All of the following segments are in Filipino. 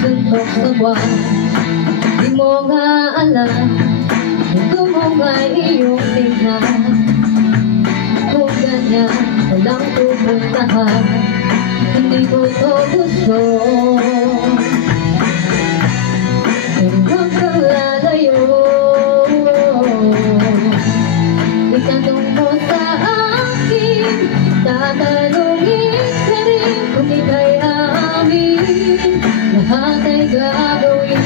suntok sa buwan. Di mo nga alam, ito mo nga iyong tingnan. Kung ganyan, walang pupuntahan, hindi ko to gusto. Pero huwag kang lalayo, itanong mo sa akin, tatanungin ka rin kung ika'y aamin. Lahat ay gagawin,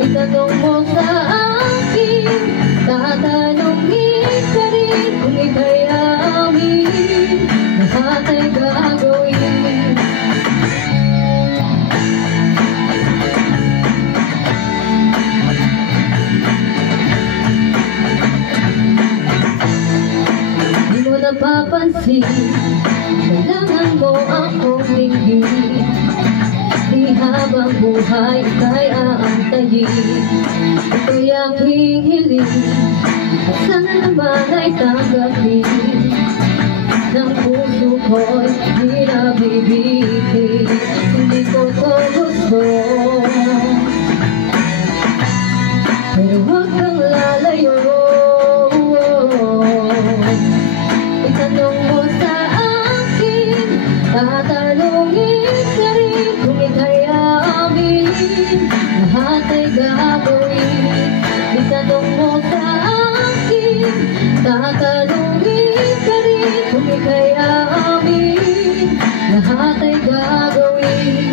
itanong mo sa akin, tatanungin ka rin kung ika'y aamin. Lahat ay gagawin. Di mo napapansin, kailangan mo akong tingin. Di habang buhay ika'y aantayin. Ito'y aking hiling, at sana naman ay tanggapin. Ng puso ko'y di nabibitin, hindi ko to gusto. Pero huwag kang lalayo, itanong mo sa akin, tatanungin ka rin kung ika'y aamin. Lahat ay gagawin, itanong mo sa akin, tatanungin ka rin kung ika'y aamin. Lahat ay gagawin.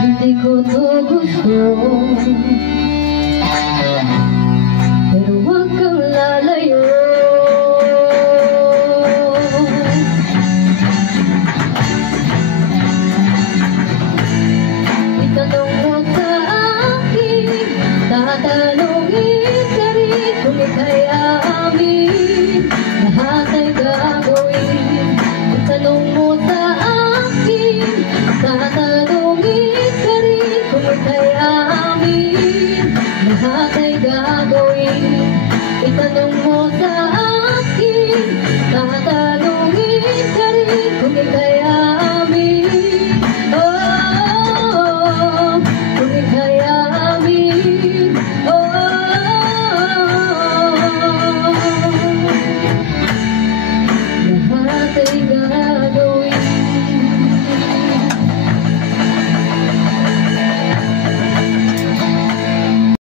Hindi ko to gusto, pero huwag kang lalayo. Itanong mo sa akin, tatanungin ka rin kung ika'y aamin. Lahat ay gagawin, itanong mo sa akin, tatanungin ka rin kung ika'y aamin. Lahat ay gagawin, itanong mo sa akin, tatanungin ka rin kung ika'y aamin.